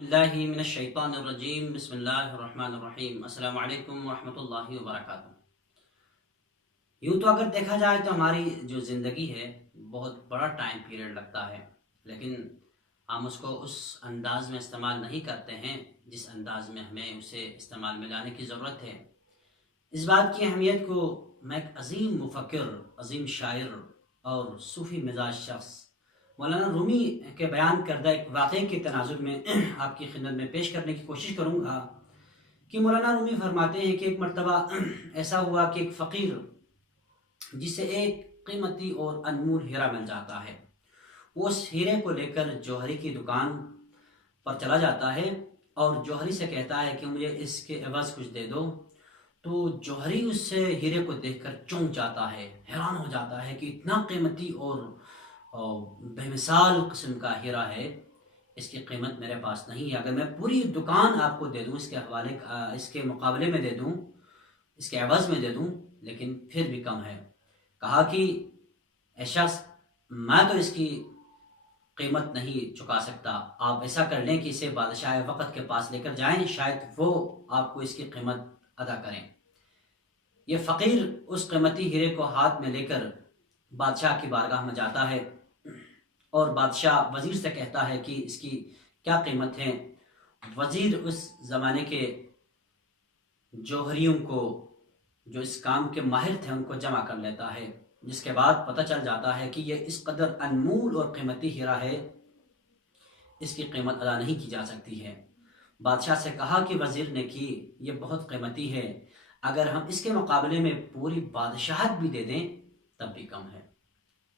बिल्लाहि मिनश्शैतानिर्रजीम बिस्मिल्लाहिर्रहमानिर्रहीम अस्सलामु अलैकुम वरहमतुल्लाहि वबरकातुहू। यूँ तो अगर देखा जाए तो हमारी जो ज़िंदगी है बहुत बड़ा टाइम पीरियड लगता है, लेकिन हम उसको उस अंदाज़ में इस्तेमाल नहीं करते हैं जिस अंदाज़ में हमें उसे इस्तेमाल में लाने की ज़रूरत है। इस बात की अहमियत को मैं एक अज़ीम मुफ़क्किर, अज़ीम शायर और सूफ़ी मिज़ाज शख़्स मौलाना रूमी के बयान करदा एक वाक़ये के तनाज़ुर में आपकी खिदमत में पेश करने की कोशिश करूँगा कि मौलाना रूमी फरमाते हैं कि एक मर्तबा ऐसा हुआ कि एक फ़कीर जिसे एक कीमती और अनमोल हीरा मिल जाता है, वो उस हीरे को लेकर जौहरी की दुकान पर चला जाता है और जौहरी से कहता है कि मुझे इसके एवज़ कुछ दे दो। तो जौहरी उससे हीरे को देखकर चौंक जाता है, हैरान हो जाता है कि इतना कीमती और बेमिसाल किस्म का हीरा है, इसकी कीमत मेरे पास नहीं है। अगर मैं पूरी दुकान आपको दे दूँ, इसके मुकाबले में दे दूँ, इसके एवज़ में दे दूँ, लेकिन फिर भी कम है। कहा कि ए शख्स, मैं तो इसकी कीमत नहीं चुका सकता। आप ऐसा कर लें कि इसे बादशाह वक़्त के पास लेकर जाएँ, शायद वो आपको इसकी कीमत अदा करें। ये फ़कीर उस कीमती हीरे को हाथ में लेकर बादशाह की बारगाह में जाता है और बादशाह वज़ीर से कहता है कि इसकी क्या कीमत है। वज़ीर उस ज़माने के जौहरियों को, जो इस काम के माहिर थे, उनको जमा कर लेता है, जिसके बाद पता चल जाता है कि ये इस कदर अनमोल और कीमती हीरा है, इसकी कीमत अदा नहीं की जा सकती है। बादशाह से कहा कि वज़ीर ने कि ये बहुत कीमती है, अगर हम इसके मुकाबले में पूरी बादशाहत भी दे दें तब भी कम है।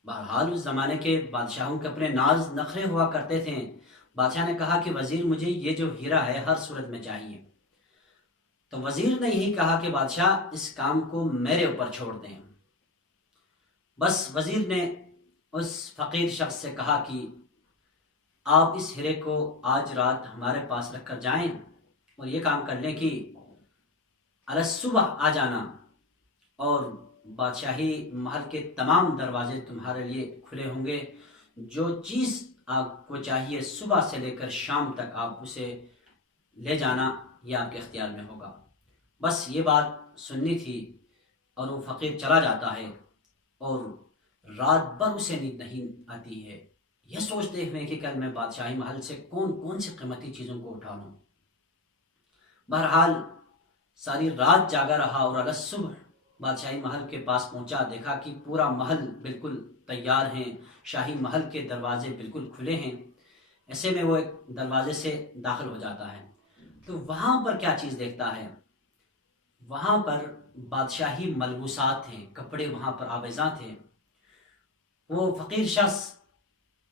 बहरहाल उस ज़माने के बादशाहों के अपने नाज नखरे हुआ करते थे। बादशाह ने कहा कि वज़ीर, मुझे ये जो हीरा है हर सूरत में चाहिए। तो वज़ीर ने यही कहा कि बादशाह, इस काम को मेरे ऊपर छोड़ दें। बस वज़ीर ने उस फ़कीर शख्स से कहा कि आप इस हीरे को आज रात हमारे पास रख कर जाएं और ये काम कर लें कि अलग सुबह आ जाना और बादशाही महल के तमाम दरवाजे तुम्हारे लिए खुले होंगे। जो चीज़ आपको चाहिए सुबह से लेकर शाम तक आप उसे ले जाना, यह आपके इख्तियार में होगा। बस ये बात सुननी थी और वो फ़कीर चला जाता है और रात भर उसे नींद नहीं आती है, यह सोचते हुए कि कल मैं बादशाही महल से कौन कौन सी कीमती चीज़ों को उठा लूँ। बहरहाल सारी रात जागा रहा और अलग सुबह बादशाही महल के पास पहुंचा, देखा कि पूरा महल बिल्कुल तैयार है, शाही महल के दरवाजे बिल्कुल खुले हैं। ऐसे में वो एक दरवाजे से दाखिल हो जाता है तो वहाँ पर क्या चीज़ देखता है, वहाँ पर बादशाही मलबूसात थे, कपड़े वहाँ पर आवेज़ा थे। वो फ़कीर शख्स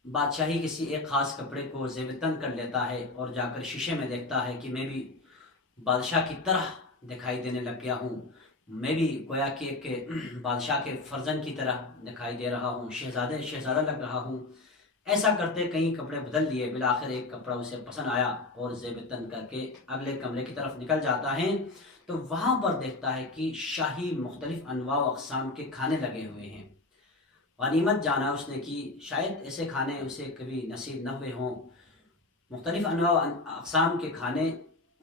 बादशाही किसी एक ख़ास कपड़े को ज़ेबतन कर लेता है और जाकर शीशे में देखता है कि मैं भी बादशाह की तरह दिखाई देने लग गया हूँ, मैं भी गोया कि एक बादशाह के फर्जन की तरह दिखाई दे रहा हूँ, शहज़ादा लग रहा हूँ। ऐसा करते कई कपड़े बदल लिए, बिल आखिर एक कपड़ा उसे पसंद आया और ज़ेबतन करके अगले कमरे की तरफ निकल जाता है। तो वहाँ पर देखता है कि शाही मुख्तलिफ अनवा व अक़साम के खाने लगे हुए हैं। गनीमत जाना उसने कि शायद ऐसे खाने उसे कभी नसीब न हुए हों। मुख्तलिफ अनवा अक़साम के खाने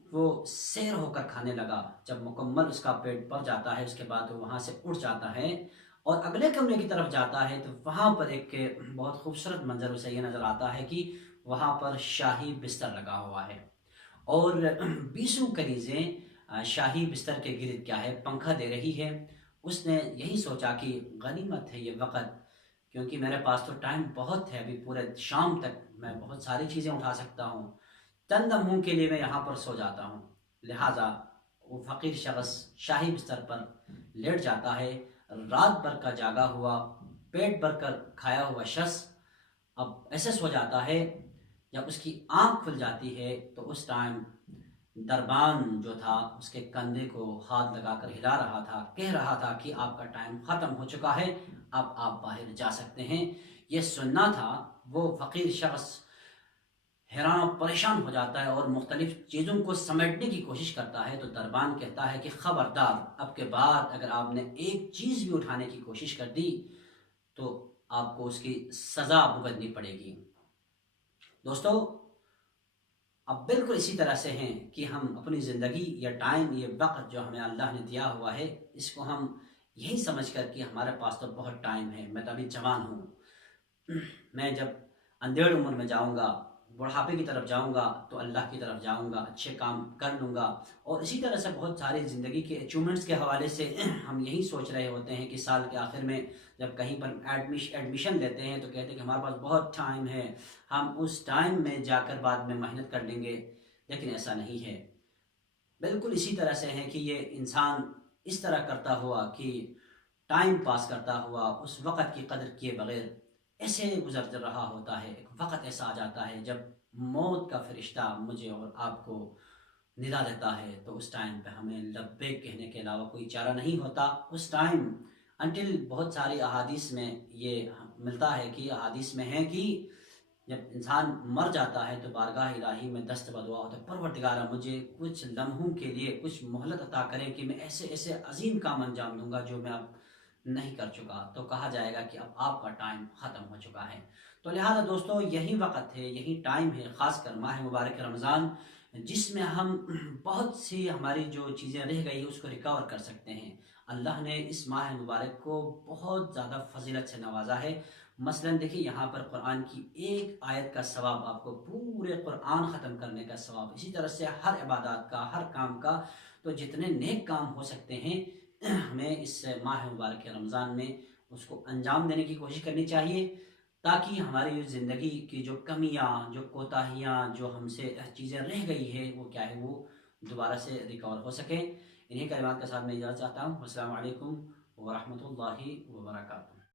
वो सैर होकर खाने लगा। जब मुकम्मल उसका पेट भर जाता है, उसके बाद वो वहाँ से उठ जाता है और अगले कमरे की तरफ जाता है तो वहाँ पर एक बहुत खूबसूरत मंजर उसे ये नज़र आता है कि वहाँ पर शाही बिस्तर लगा हुआ है और 20 कनीज़ें शाही बिस्तर के गिर्द क्या है, पंखा दे रही है। उसने यही सोचा कि गनीमत है ये वक़्त, क्योंकि मेरे पास तो टाइम बहुत है, अभी पूरे शाम तक मैं बहुत सारी चीज़ें उठा सकता हूँ, चंद लम्हों के लिए मैं यहाँ पर सो जाता हूँ। लिहाजा वो फ़कीर शख्स शाही बिस्तर पर लेट जाता है। रात भर का जागा हुआ, पेट भर कर खाया हुआ शख्स अब ऐसे सो जाता है, जब उसकी आँख खुल जाती है तो उस टाइम दरबान जो था उसके कंधे को हाथ लगाकर हिला रहा था, कह रहा था कि आपका टाइम ख़त्म हो चुका है, अब आप बाहर जा सकते हैं। ये सुनना था। वो फ़कीर शख्स हैरान और परेशान हो जाता है और मुख्तलिफ चीज़ों को समेटने की कोशिश करता है। तो दरबान कहता है कि ख़बरदार, अब के बाद अगर आपने एक चीज़ भी उठाने की कोशिश कर दी तो आपको उसकी सज़ा भुगतनी पड़ेगी। दोस्तों, اب بالکل اسی طرح سے ہیں کہ ہم اپنی زندگی یا ٹائم، یہ وقت جو ہمیں اللہ نے دیا ہوا ہے، اس کو ہم یہی سمجھ کر کہ ہمارے پاس تو بہت ٹائم ہے، میں تو ابھی جوان ہوں، میں جب اندھیڑ عمر میں جاؤں گا، بڑھاپے کی طرف جاؤں گا تو اللہ کی طرف جاؤں گا، اچھے کام کر لوں گا۔ اور اسی طرح سے بہت ساری زندگی کے اچیومنٹس کے حوالے سے ہم یہی سوچ رہے ہوتے ہیں کہ سال کے آخر میں جب کہیں پر ایڈمیشن لیتے ہیں تو کہتے ہیں کہ ہمارے پاس بہت ٹائم ہے، ہم اس ٹائم میں جا کر بعد میں محنت کر لیں گے، لیکن ایسا نہیں ہے۔ بالکل اسی طرح سے ہے کہ یہ انسان اس طرح کرتا ہوا کہ ٹائم پاس کرتا ہوا، اس وقت کی قدر کیے بغیر ایسے گزر رہا ہوتا ہے، ایک وقت ایسا آ جاتا ہے جب موت کا فرشتہ مجھے اور آپ کو ندا دیتا ہے، تو اس ٹائم پہ ہمیں لبیک کہنے کے علاوہ کوئی چارہ نہیں ہوتا۔ اس ٹائم انٹل بہت ساری احادیث میں یہ ملتا ہے کہ احادیث میں ہے کہ جب انسان مر جاتا ہے تو بارگاہ الہی میں دست بدعا ہوتا ہے، پروردگارا مجھے کچھ لمحوں کے لیے کچھ مہلت عطا کریں کہ میں ایسے ایسے عظیم کام انجام دوں گا جو میں اب نہیں کر چکا، تو کہا جائے گا کہ اب آپ کا ٹائم ختم ہو چکا ہے۔ تو لہٰذا دوستو یہی وقت ہے، یہی ٹائم ہے، خاص کر ماہ مبارک رمضان، جس میں ہم بہت سی ہماری جو چیزیں رہ گئی اس کو ریکور کر سکتے ہیں۔ اللہ نے اس ماہ مبارک کو بہت زیادہ فضیلت سے نوازا ہے۔ مثلاً دیکھیے یہاں پر قرآن کی ایک آیت کا ثواب آپ کو پورے قرآن ختم کرنے کا ثواب، اسی طرح سے ہر عبادات کا، ہر کام کا، تو جتنے نیک کام ہو سکتے ہیں ہمیں اس ماہ مبارک رمضان میں اس کو انجام دینے کی کوشش کرنی چاہیے، تاکہ ہماری زندگی کی جو کمیاں، جو کوتاہیاں، جو ہم سے چیزیں رہ گئی ہے وہ کیا ہے، وہ دوبارہ سے ریکور ہو سکیں۔ انہیں کلمات کے ساتھ میں اجازت چاہتا ہوں۔ السلام علیکم ورحمۃ اللہ وبرکاتہ۔